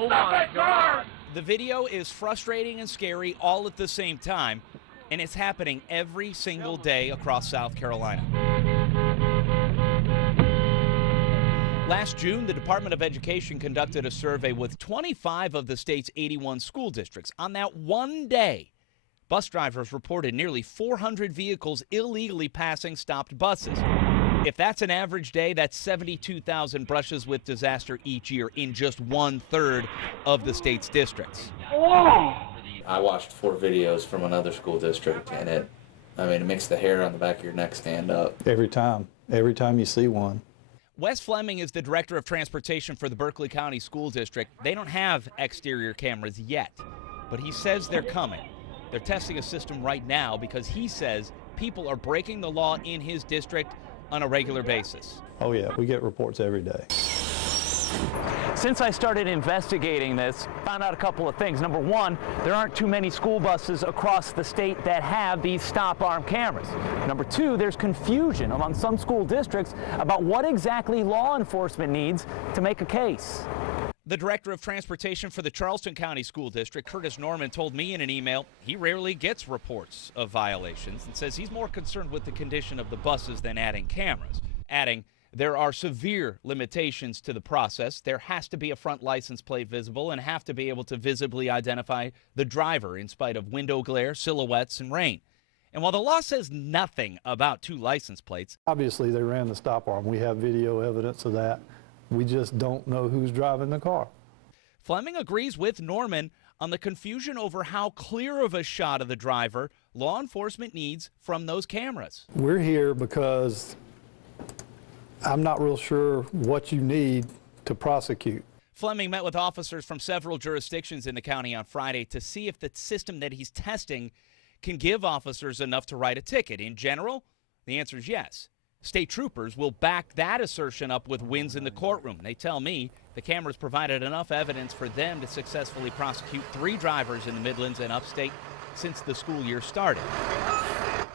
Oh my God. The video is frustrating and scary all at the same time, and it's happening every single day across South Carolina. Last June, the Department of Education conducted a survey with 25 of the state's 81 school districts. On that one day, bus drivers reported nearly 400 vehicles illegally passing stopped buses. If that's an average day, that's 72,000 brushes with disaster each year in just 1/3 of the state's districts. I watched 4 videos from another school district, and it makes the hair on the back of your neck stand up. Every time you see one. Wes Fleming is the director of transportation for the Berkeley County School District. They don't have exterior cameras yet, but he says they're coming. They're testing a system right now because he says people are breaking the law in his district on a regular basis. Oh yeah, we get reports every day. Since I started investigating this, found out a couple of things. Number one, there aren't too many school buses across the state that have these stop arm cameras. Number two, there's confusion among some school districts about what exactly law enforcement needs to make a case. The director of transportation for the Charleston County School District, Curtis Norman, told me in an email he rarely gets reports of violations and says he's more concerned with the condition of the buses than adding cameras. Adding, there are severe limitations to the process. There has to be a front license plate visible and have to be able to visibly identify the driver in spite of window glare, silhouettes, and rain. And while the law says nothing about 2 license plates, Obviously they ran the stop arm. We have video evidence of that. We just don't know who's driving the car. Fleming agrees with Norman on the confusion over how clear of a shot of the driver law enforcement needs from those cameras. We're here because I'm not real sure what you need to prosecute. Fleming met with officers from several jurisdictions in the county on Friday to see if the system that he's testing can give officers enough to write a ticket. In general, the answer is yes. State troopers will back that assertion up with wins in the courtroom. They tell me the cameras provided enough evidence for them to successfully prosecute 3 drivers in the Midlands and upstate since the school year started.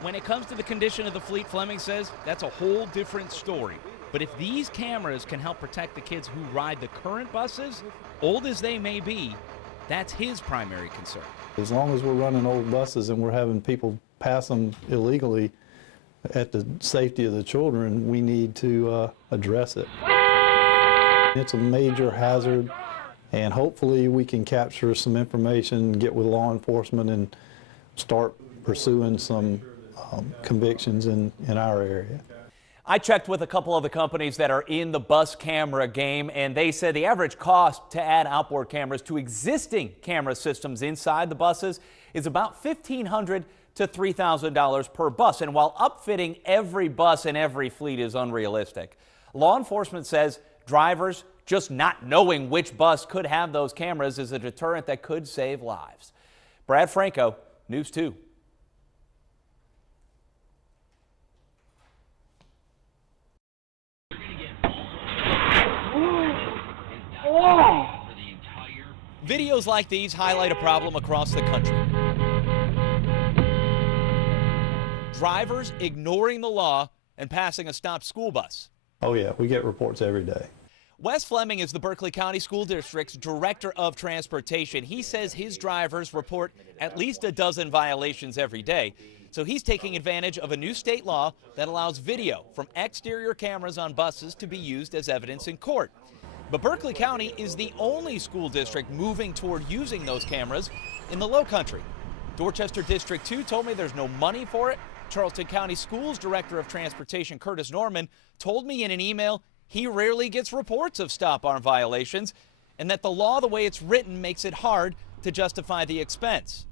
When it comes to the condition of the fleet, Fleming says that's a whole different story. But if these cameras can help protect the kids who ride the current buses, old as they may be, that's his primary concern. As long as we're running old buses and we're having people pass them illegally at the safety of the children, we need to address it. It's a major hazard, and hopefully we can capture some information, get with law enforcement, and start pursuing some convictions in our area. I checked with a couple of the companies that are in the bus camera game, and they said the average cost to add outboard cameras to existing camera systems inside the buses is about $1,500 to $3,000 per bus. And while upfitting every bus in every fleet is unrealistic, law enforcement says drivers just not knowing which bus could have those cameras is a deterrent that could save lives. Brad Franco, News 2. Videos like these highlight a problem across the country. Drivers ignoring the law and passing a stopped school bus. Oh yeah, we get reports every day. Wes Fleming is the Berkeley County School District's Director of Transportation. He says his drivers report at least a dozen violations every day. So he's taking advantage of a new state law that allows video from exterior cameras on buses to be used as evidence in court. But Berkeley County is the only school district moving toward using those cameras in the Low Country. Dorchester District 2 told me there's no money for it. Charleston County Schools Director of Transportation Curtis Norman told me in an email he rarely gets reports of stop arm violations and that the law, the way it's written, makes it hard to justify the expense.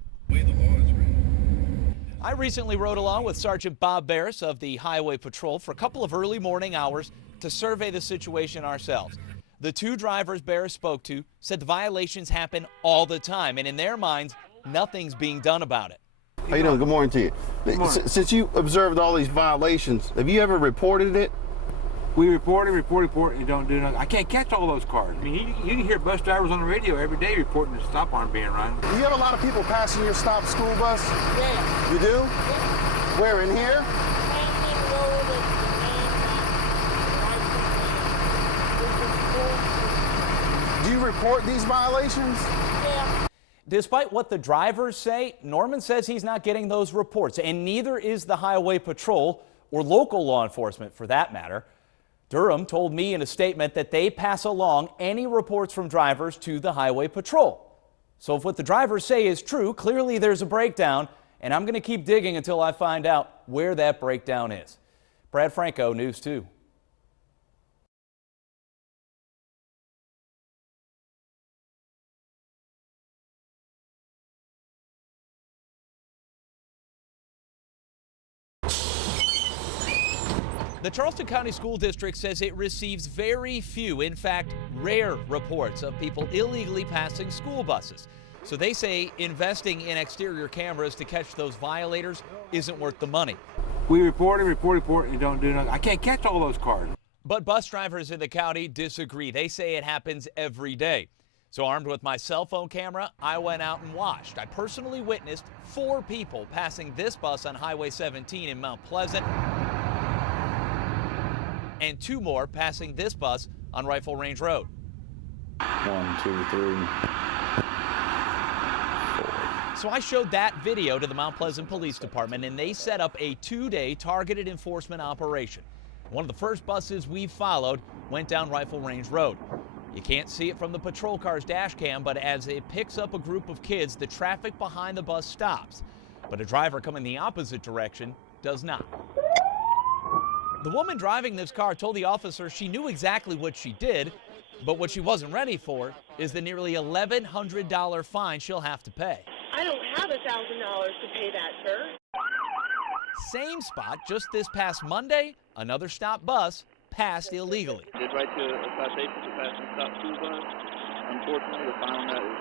I recently rode along with Sergeant Bob Barris of the Highway Patrol for a couple of early morning hours to survey the situation ourselves. The 2 drivers Barris spoke to said the violations happen all the time, and in their minds, nothing's being done about it. How you doing? Good morning to you. Good morning. Since you observed all these violations, have you ever reported it? We report, and don't do nothing. I can't catch all those cars. I mean, you can hear bus drivers on the radio every day reporting the stop arm being run. Do you have a lot of people passing your stop school bus? Yeah. You do? Yeah. Where, in here? report these violations? Despite what the drivers say, Norman says he's not getting those reports, and neither is the Highway Patrol or local law enforcement for that matter. Durham told me in a statement that they pass along any reports from drivers to the Highway Patrol. So if what the drivers say is true, clearly there's a breakdown, and I'm going to keep digging until I find out where that breakdown is. Brad Franco, News 2. The Charleston County School District says it receives very few, in fact, rare reports of people illegally passing school buses. So they say investing in exterior cameras to catch those violators isn't worth the money. We report, and don't do nothing. I can't catch all those cars. But bus drivers in the county disagree. They say it happens every day. So armed with my cell phone camera, I went out and watched. I personally witnessed 4 people passing this bus on Highway 17 in Mount Pleasant, and 2 more passing this bus on Rifle Range Road. 1, 2, 3. So I showed that video to the Mount Pleasant Police Department, and they set up a 2-day targeted enforcement operation. One of the first buses we followed went down Rifle Range Road. You can't see it from the patrol car's dash cam, but as it picks up a group of kids, the traffic behind the bus stops. But a driver coming the opposite direction does not. The woman driving this car told the officer she knew exactly what she did, but what she wasn't ready for is the nearly $1,100 fine she'll have to pay. I don't have $1,000 to pay that, sir. Same spot, just this past Monday, another stop bus passed illegally. Did write to a citation for passing stop school bus. Unfortunately, the fine on that was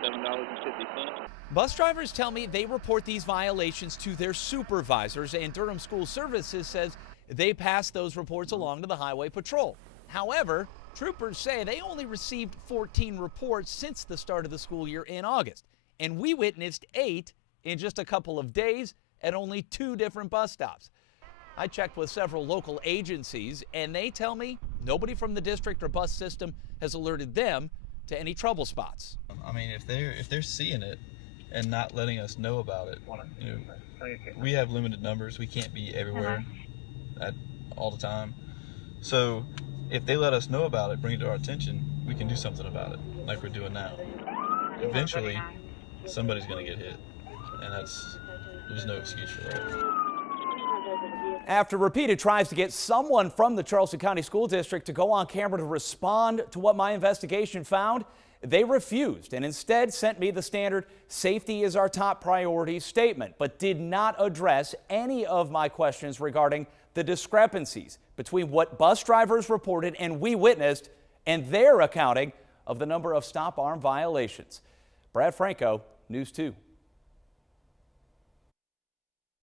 $1,067.50. Bus drivers tell me they report these violations to their supervisors, and Durham School Services says they pass those reports along to the Highway Patrol. However, troopers say they only received 14 reports since the start of the school year in August, and we witnessed 8 in just a couple of days at only 2 different bus stops. I checked with several local agencies, and they tell me nobody from the district or bus system has alerted them to any trouble spots. I mean, if they're seeing it and not letting us know about it, you know, we have limited numbers. We can't be everywhere at all the time. So if they let us know about it, bring it to our attention, we can do something about it, like we're doing now. Eventually, somebody's going to get hit, and there's no excuse for that. After repeated tries to get someone from the Charleston County School District to go on camera to respond to what my investigation found, they refused and instead sent me the standard "safety is our top priority" statement, but did not address any of my questions regarding the discrepancies between what bus drivers reported and we witnessed and their accounting of the number of stop arm violations. Brad Franco, News 2.